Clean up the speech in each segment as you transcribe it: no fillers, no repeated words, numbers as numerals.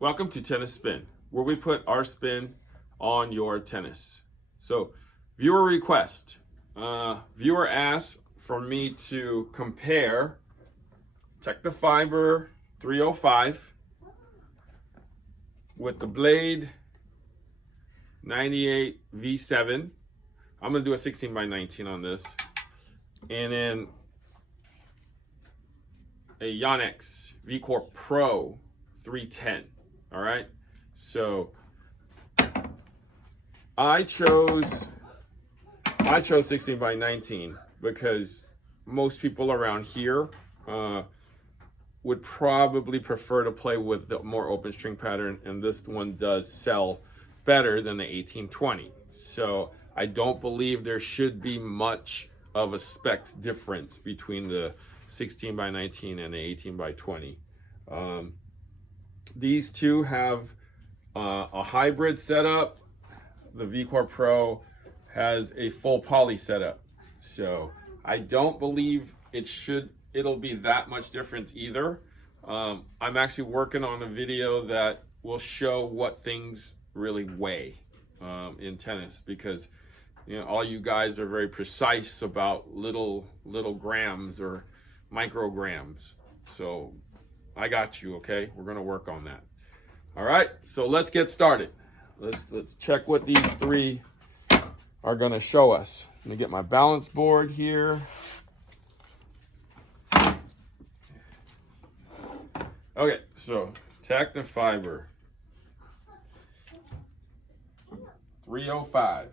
Welcome to Tennis Spin, where we put our spin on your tennis. So, viewer request. Viewer asked for me to compare Tecnifibre 305 with the Blade 98 V7. I'm going to do a 16x19 on this. And then a Yonex Vcore Pro 310. All right. So I chose 16x19 because most people around here would probably prefer to play with the more open string pattern, and this one does sell better than the 1820. So I don't believe there should be much of a specs difference between the 16x19 and the 18x20. These two have a hybrid setup. The Vcore Pro has a full poly setup. So I don't believe it'll be that much difference either. I'm actually working on a video that will show what things really weigh in tennis, because all you guys are very precise about little grams or micrograms. So I got you, okay? We're gonna work on that. All right, so let's get started. Let's check what these three are gonna show us. Let me get my balance board here. Okay, so Tecnifibre 305.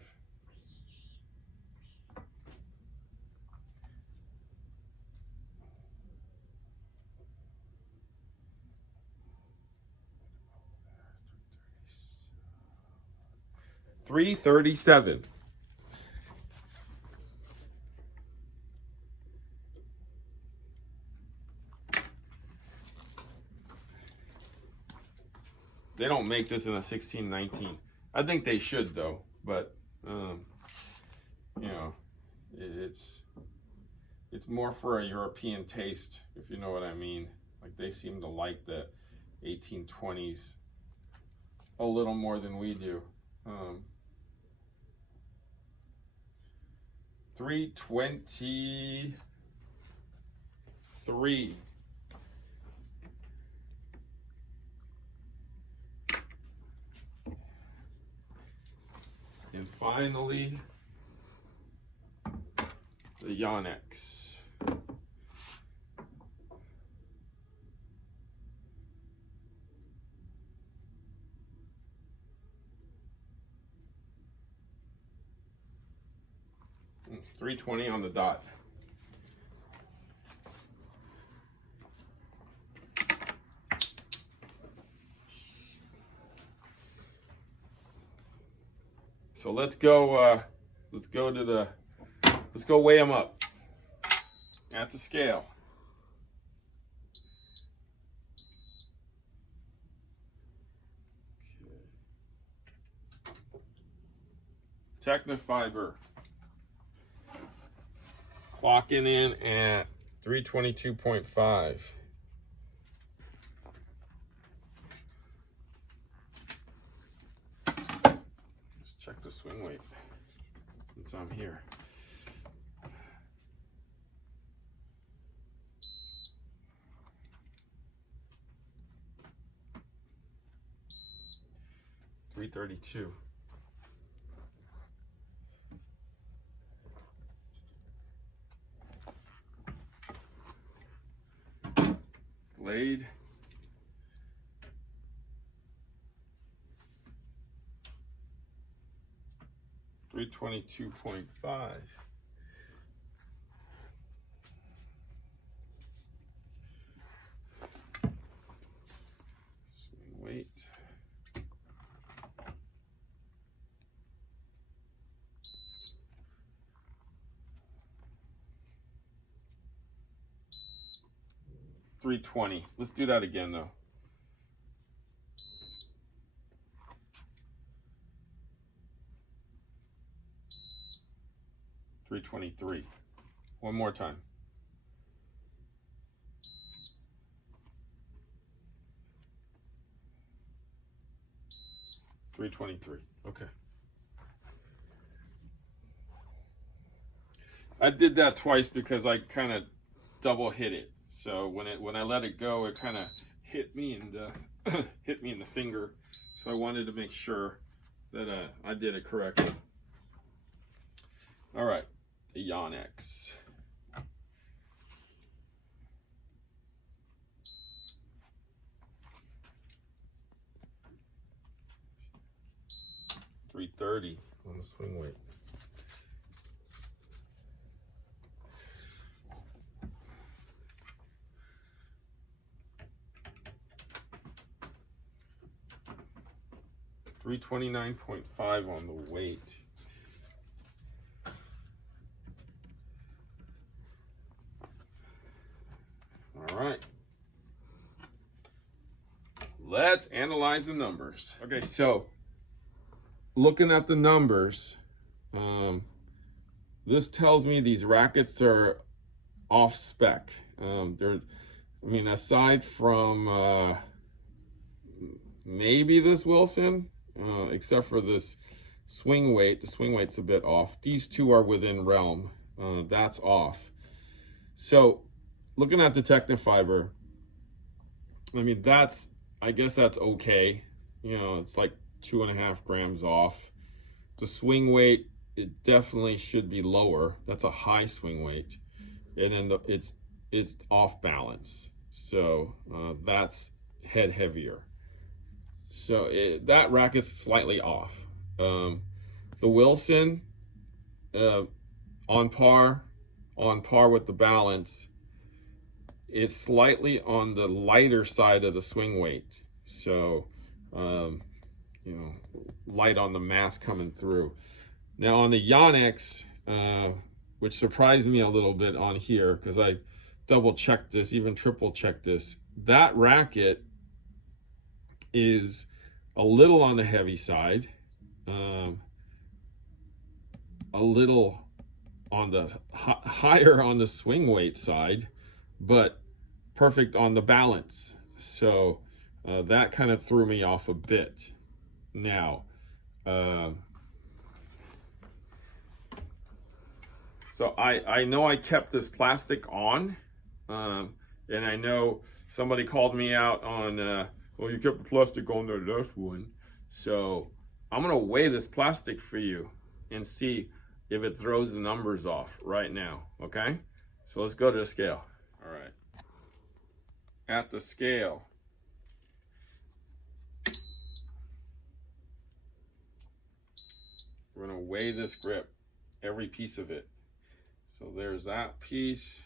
$337. They don't make this in a 1619. I think they should though, but it's more for a European taste, if you know what I mean. Like, they seem to like the 1820s a little more than we do. 323. And finally, the Yonex. $320 on the dot. So let's go weigh them up at the scale. Tecnifibre clocking in at 322.5. Let's check the swing weight since I'm here. $332. Blade 322.5. Swing weight. $320. Let's do that again though. $323. One more time. 323. Okay. I did that twice because I kind of double hit it. So when I let it go, it kind of hit me in the hit me in the finger. So I wanted to make sure that I did it correctly. All right, the Yonex. $330 on the swing weight. $329.5 on the weight. All right. Let's analyze the numbers. Okay, so looking at the numbers, this tells me these rackets are off spec. Aside from maybe this Wilson, except for this swing weight, the swing weight's a bit off. These two are within realm. That's off. So looking at the Tecnifibre, I guess that's okay. It's like 2.5 grams off. The swing weight, it definitely should be lower. That's a high swing weight. And then it's off balance. So that's head heavier. So that racket's slightly off. The Wilson, on par with the balance, is slightly on the lighter side of the swing weight. So, light on the mass coming through. Now on the Yonex, which surprised me a little bit on here because I double checked this, even triple checked this, that racket is a little on the heavy side, a little on the higher on the swing weight side, but perfect on the balance. So that kind of threw me off a bit. Now, so I know I kept this plastic on, and I know somebody called me out on, well, you kept the plastic on there, that's one. So I'm gonna weigh this plastic for you and see if it throws the numbers off right now, okay? So let's go to the scale. All right, at the scale, we're gonna weigh this grip, every piece of it. So there's that piece.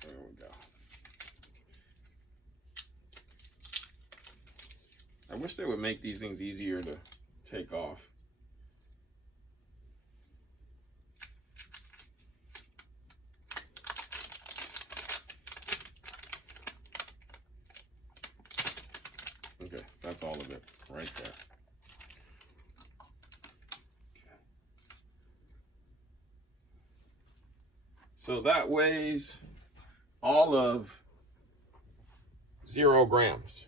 There we go. I wish they would make these things easier to take off. Okay, that's all of it right there. Okay. So that weighs all of 0 grams.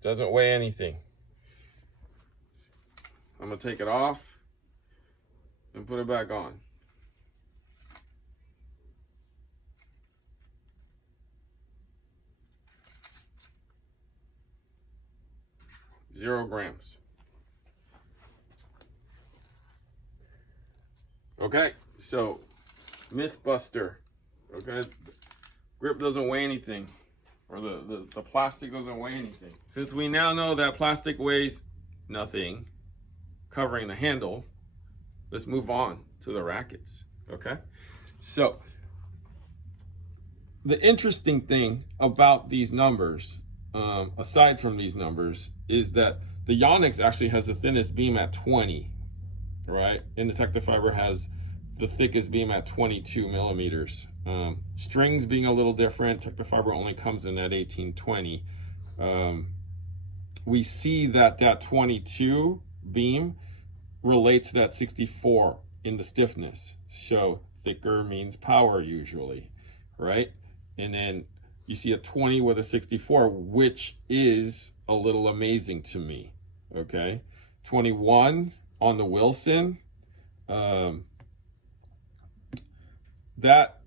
Doesn't weigh anything. I'm gonna take it off and put it back on. Zero grams. Okay, so Mythbuster. Okay, grip doesn't weigh anything, or the plastic doesn't weigh anything. Since we now know that plastic weighs nothing, covering the handle, let's move on to the rackets. Okay, so the interesting thing about these numbers, aside from these numbers, is that the Yonex actually has the thinnest beam at 20, right? And the Tecnifibre has the thickest beam at 22 millimeters. Strings being a little different, Tecnifibre only comes in at 1820. We see that that 22 beam relates to that 64 in the stiffness. So thicker means power usually, right? And then you see a 20 with a 64, which is a little amazing to me, okay? 21 on the Wilson, that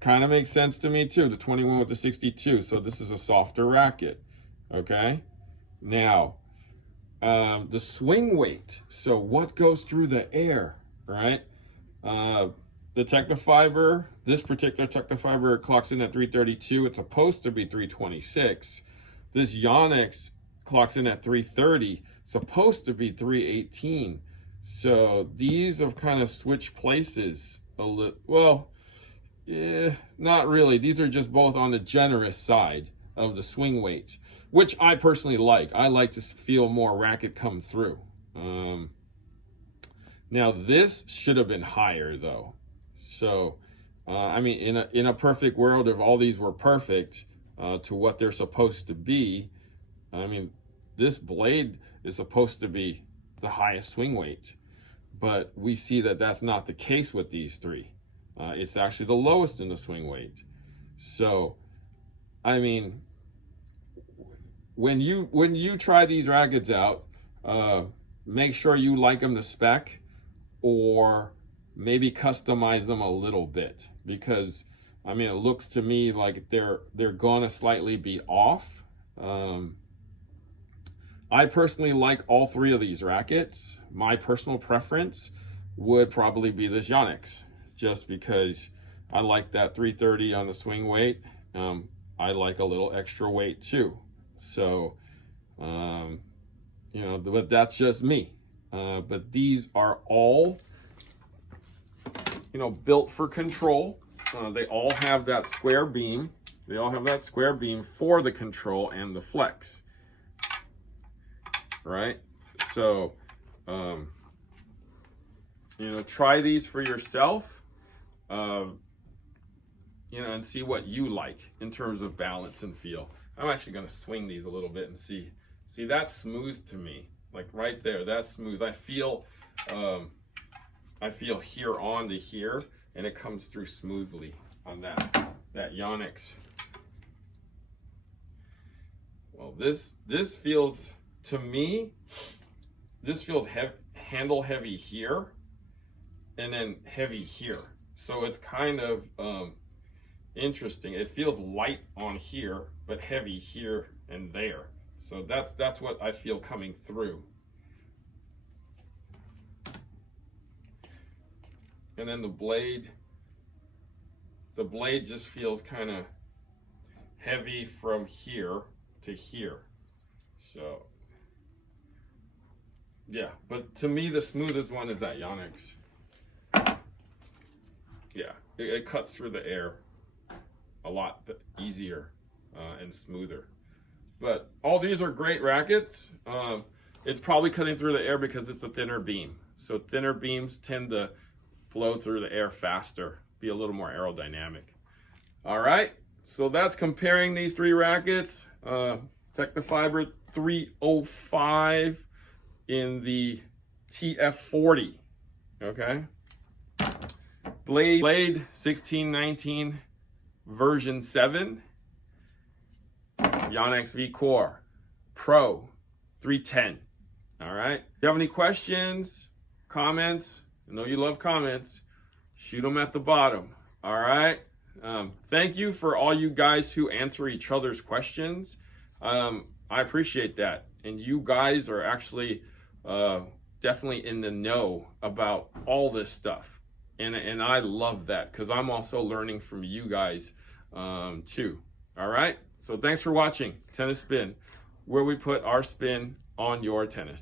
kind of makes sense to me too, the 21 with the 62. So this is a softer racket, okay? Now, the swing weight. So what goes through the air, right? The Tecnifibre, this particular Tecnifibre clocks in at 332. It's supposed to be 326. This Yonex clocks in at 330. Supposed to be 318. So these have kind of switched places a little. Well, not really. These are just both on the generous side of the swing weight, which I personally like. I like to feel more racket come through. Now this should have been higher though. So, I mean, in a perfect world, if all these were perfect to what they're supposed to be, I mean, this blade is supposed to be the highest swing weight, but we see that that's not the case with these three. It's actually the lowest in the swing weight. So, I mean, when you try these rackets out, make sure you like them to spec, or maybe customize them a little bit, because I mean, it looks to me like they're gonna slightly be off. I personally like all three of these rackets. My personal preference would probably be this Yonex, just because I like that 330 on the swing weight. I like a little extra weight too. So, you know, but that's just me. But these are all, you know, built for control. They all have that square beam. They all have that square beam for the control and the flex, right? So, you know, try these for yourself, you know, and see what you like in terms of balance and feel. I'm actually going to swing these a little bit and see. See, that's smooth to me, like right there. That's smooth. I feel here on to here, and it comes through smoothly on that Yonex. Well, this feels, to me, this feels handle heavy here, and then heavy here. So it's kind of interesting. It feels light on here, but heavy here and there. So that's what I feel coming through. And then the blade just feels kind of heavy from here to here. So yeah, but to me the smoothest one is that Yonex. Yeah, it cuts through the air a lot easier and smoother. But all these are great rackets. It's probably cutting through the air because it's a thinner beam. So thinner beams tend to blow through the air faster, be a little more aerodynamic. All right, so that's comparing these three rackets. Tecnifibre 305 in the TF40, okay? Blade 1619 version 7. Yonex Vcore Pro 310. All right. If you have any questions, comments, I know you love comments, shoot them at the bottom. All right. Thank you for all you guys who answer each other's questions. I appreciate that. And you guys are actually definitely in the know about all this stuff. And I love that, because I'm also learning from you guys too. All right. So thanks for watching Tennis Spin, where we put our spin on your tennis.